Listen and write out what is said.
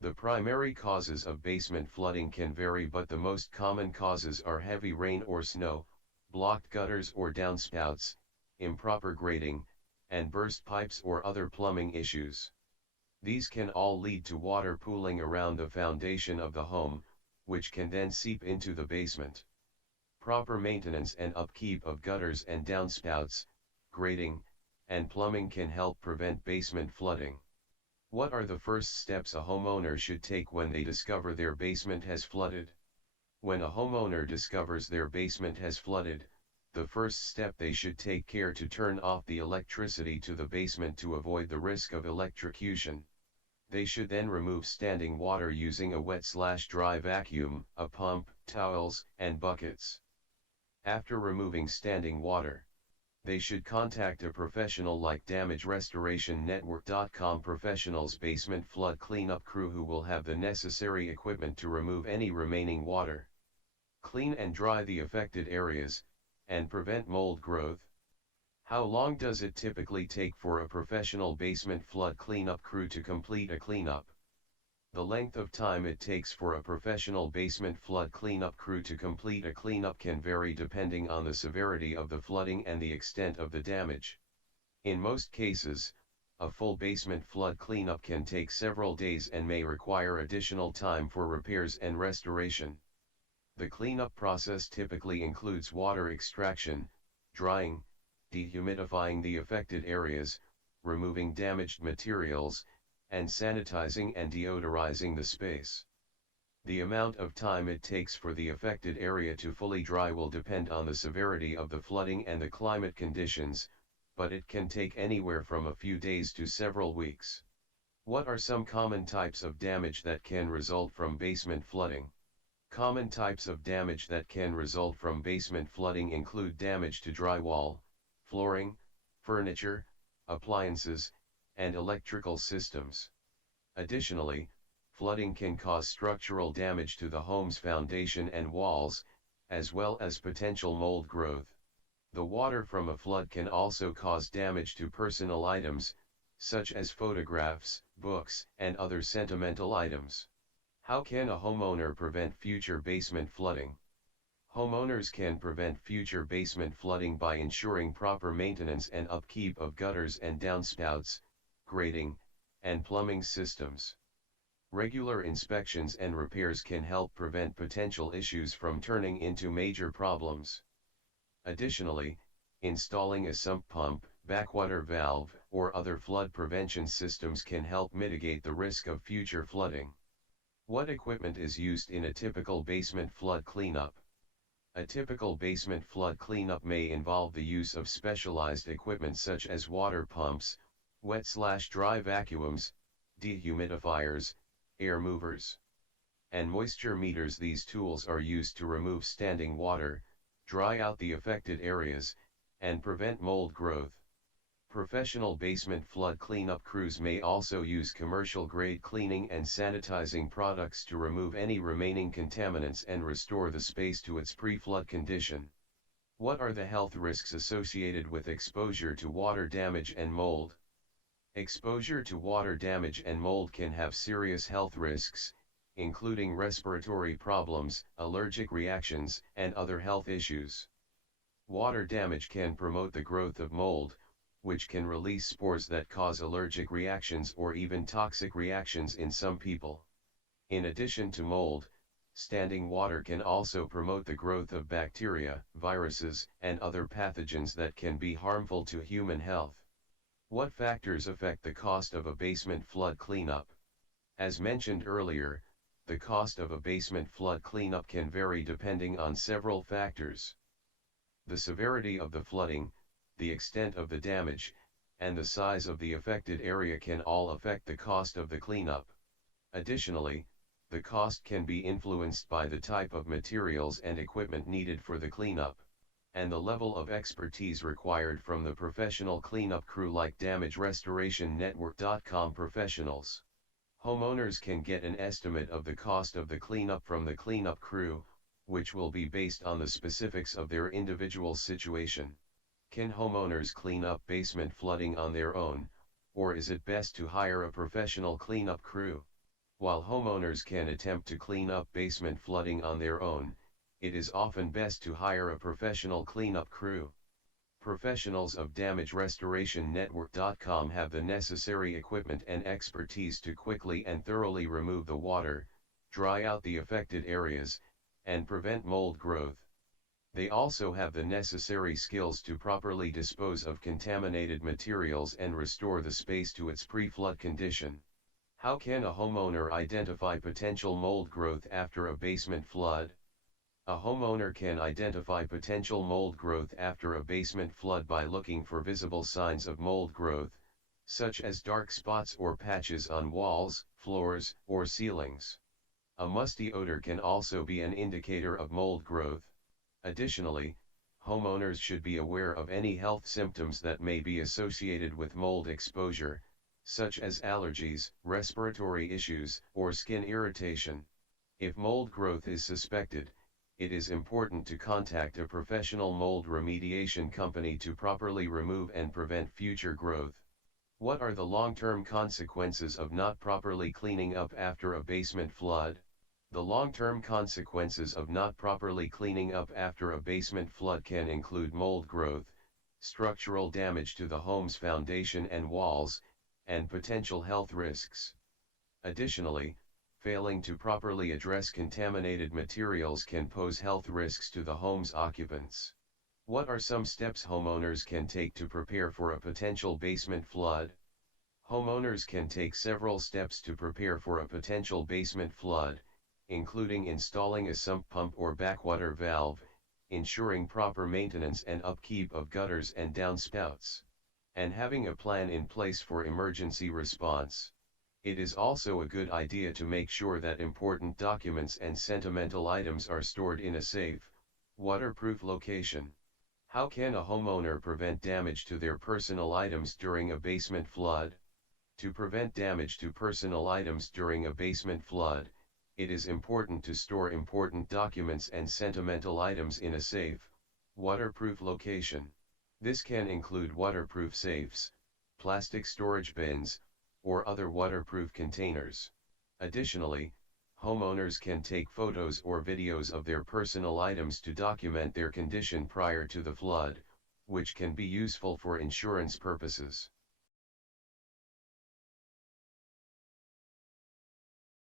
The primary causes of basement flooding can vary, but the most common causes are heavy rain or snow, blocked gutters or downspouts, improper grading, and burst pipes or other plumbing issues. These can all lead to water pooling around the foundation of the home, which can then seep into the basement. Proper maintenance and upkeep of gutters and downspouts, grading, and plumbing can help prevent basement flooding. What are the first steps a homeowner should take when they discover their basement has flooded? When a homeowner discovers their basement has flooded, the first step they should take care to turn off the electricity to the basement to avoid the risk of electrocution. They should then remove standing water using a wet/dry vacuum, a pump, towels, and buckets. After removing standing water, they should contact a professional like damagerestorationnetwork.com professionals basement flood cleanup crew who will have the necessary equipment to remove any remaining water, clean and dry the affected areas, and prevent mold growth. How long does it typically take for a professional basement flood cleanup crew to complete a cleanup? The length of time it takes for a professional basement flood cleanup crew to complete a cleanup can vary depending on the severity of the flooding and the extent of the damage. In most cases, a full basement flood cleanup can take several days and may require additional time for repairs and restoration. The cleanup process typically includes water extraction, drying, dehumidifying the affected areas, removing damaged materials, and sanitizing and deodorizing the space. The amount of time it takes for the affected area to fully dry will depend on the severity of the flooding and the climate conditions, but it can take anywhere from a few days to several weeks. What are some common types of damage that can result from basement flooding? Common types of damage that can result from basement flooding include damage to drywall, flooring, furniture, appliances, and electrical systems. Additionally, flooding can cause structural damage to the home's foundation and walls, as well as potential mold growth. The water from a flood can also cause damage to personal items, such as photographs, books, and other sentimental items. How can a homeowner prevent future basement flooding? Homeowners can prevent future basement flooding by ensuring proper maintenance and upkeep of gutters and downspouts, grading, and plumbing systems. Regular inspections and repairs can help prevent potential issues from turning into major problems. Additionally, installing a sump pump, backwater valve, or other flood prevention systems can help mitigate the risk of future flooding. What equipment is used in a typical basement flood cleanup? A typical basement flood cleanup may involve the use of specialized equipment such as water pumps, wet/dry vacuums, dehumidifiers, air movers, and moisture meters. These tools are used to remove standing water, dry out the affected areas, and prevent mold growth. Professional basement flood cleanup crews may also use commercial-grade cleaning and sanitizing products to remove any remaining contaminants and restore the space to its pre-flood condition. What are the health risks associated with exposure to water damage and mold? Exposure to water damage and mold can have serious health risks, including respiratory problems, allergic reactions, and other health issues. Water damage can promote the growth of mold, which can release spores that cause allergic reactions or even toxic reactions in some people. In addition to mold, standing water can also promote the growth of bacteria, viruses, and other pathogens that can be harmful to human health. What factors affect the cost of a basement flood cleanup? As mentioned earlier, the cost of a basement flood cleanup can vary depending on several factors. The severity of the flooding, the extent of the damage, and the size of the affected area can all affect the cost of the cleanup. Additionally, the cost can be influenced by the type of materials and equipment needed for the cleanup, and the level of expertise required from the professional cleanup crew like damagerestorationnetwork.com professionals. Homeowners can get an estimate of the cost of the cleanup from the cleanup crew, which will be based on the specifics of their individual situation. Can homeowners clean up basement flooding on their own, or is it best to hire a professional cleanup crew? While homeowners can attempt to clean up basement flooding on their own, it is often best to hire a professional cleanup crew. Professionals of damagerestorationnetwork.com have the necessary equipment and expertise to quickly and thoroughly remove the water, dry out the affected areas, and prevent mold growth. They also have the necessary skills to properly dispose of contaminated materials and restore the space to its pre-flood condition. How can a homeowner identify potential mold growth after a basement flood? A homeowner can identify potential mold growth after a basement flood by looking for visible signs of mold growth, such as dark spots or patches on walls, floors, or ceilings. A musty odor can also be an indicator of mold growth. Additionally, homeowners should be aware of any health symptoms that may be associated with mold exposure, such as allergies, respiratory issues, or skin irritation. If mold growth is suspected, it is important to contact a professional mold remediation company to properly remove and prevent future growth. What are the long-term consequences of not properly cleaning up after a basement flood? The long-term consequences of not properly cleaning up after a basement flood can include mold growth, structural damage to the home's foundation and walls, and potential health risks. Additionally, failing to properly address contaminated materials can pose health risks to the home's occupants. What are some steps homeowners can take to prepare for a potential basement flood? Homeowners can take several steps to prepare for a potential basement flood, including installing a sump pump or backwater valve, ensuring proper maintenance and upkeep of gutters and downspouts, and having a plan in place for emergency response. It is also a good idea to make sure that important documents and sentimental items are stored in a safe, waterproof location. How can a homeowner prevent damage to their personal items during a basement flood? To prevent damage to personal items during a basement flood, it is important to store important documents and sentimental items in a safe, waterproof location. This can include waterproof safes, plastic storage bins, or other waterproof containers. Additionally, homeowners can take photos or videos of their personal items to document their condition prior to the flood, which can be useful for insurance purposes.